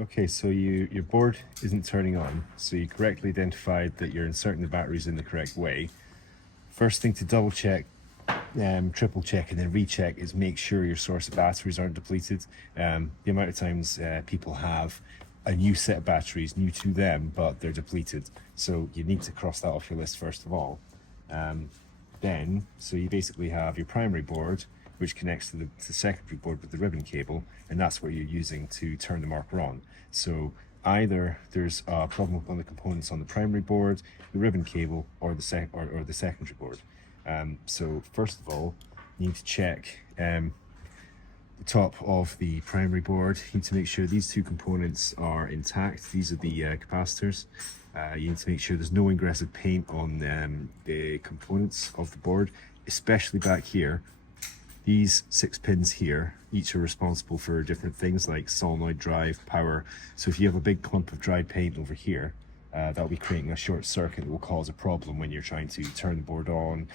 Okay, so your board isn't turning on, so you correctly identified that you're inserting the batteries in the correct way. First thing to double check, triple check, and then recheck is make sure your source of batteries aren't depleted. The amount of times people have a new set of batteries, new to them, but they're depleted. So you need to cross that off your list first of all. So you basically have your primary board, which connects to the secondary board with the ribbon cable, and that's what you're using to turn the marker on. So either there's a problem with one of the components on the primary board, the ribbon cable, or the secondary board. So first of all, you need to check the top of the primary board. You need to make sure these two components are intact. These are the capacitors. You need to make sure there's no ingress of paint on the components of the board, especially back here. These 6 pins here, each are responsible for different things like solenoid drive, power. So if you have a big clump of dried paint over here, that'll be creating a short circuit that will cause a problem when you're trying to turn the board on,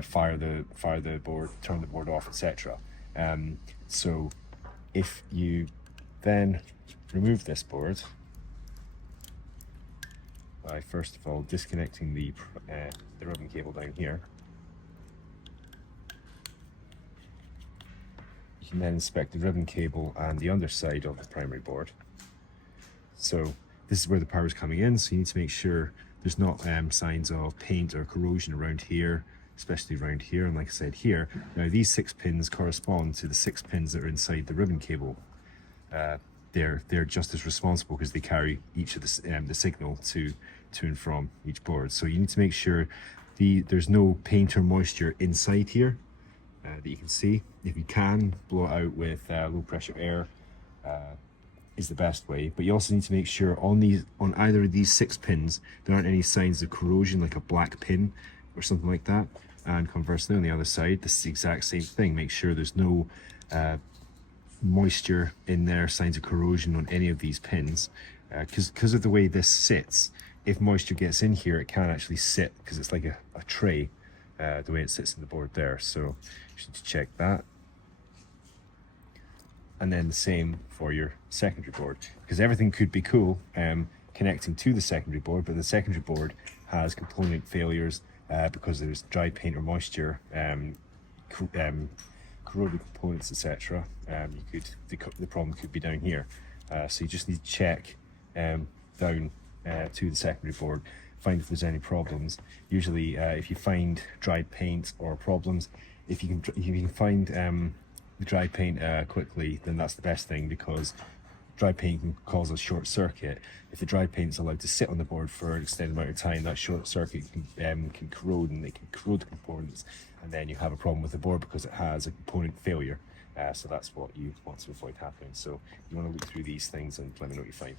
fire the board, turn the board off, etc. So if you then remove this board by first of all disconnecting the ribbon cable down here, you can then inspect the ribbon cable and the underside of the primary board. So this is where the power is coming in, so you need to make sure there's not signs of paint or corrosion around here, especially around here. And like I said here, now these 6 pins correspond to the 6 pins that are inside the ribbon cable. They're just as responsible because they carry each of the signal to and from each board. So you need to make sure there's no paint or moisture inside here that you can see. If you can, blow it out with low pressure air is the best way. But you also need to make sure on either of these 6 pins there aren't any signs of corrosion, like a black pin or something like that. And conversely on the other side, this is the exact same thing. Make sure there's no moisture in there, signs of corrosion on any of these pins, because of the way this sits. If moisture gets in here, it can actually sit, because it's like a tray, the way it sits in the board there. So you need to check that. And then the same for your secondary board, because everything could be cool connecting to the secondary board, but the secondary board has component failures because there's dry paint or moisture, corroded components, etc. The problem could be down here. So you just need to check down to the secondary board, find if there's any problems. Usually if you find dried paint or problems, if you can find the dry paint quickly, then that's the best thing, because dry paint can cause a short circuit. If the dry paint is allowed to sit on the board for an extended amount of time, that short circuit can corrode, and it can corrode the components, and then you have a problem with the board because it has a component failure. So that's what you want to avoid happening. So you want to look through these things and let me know what you find.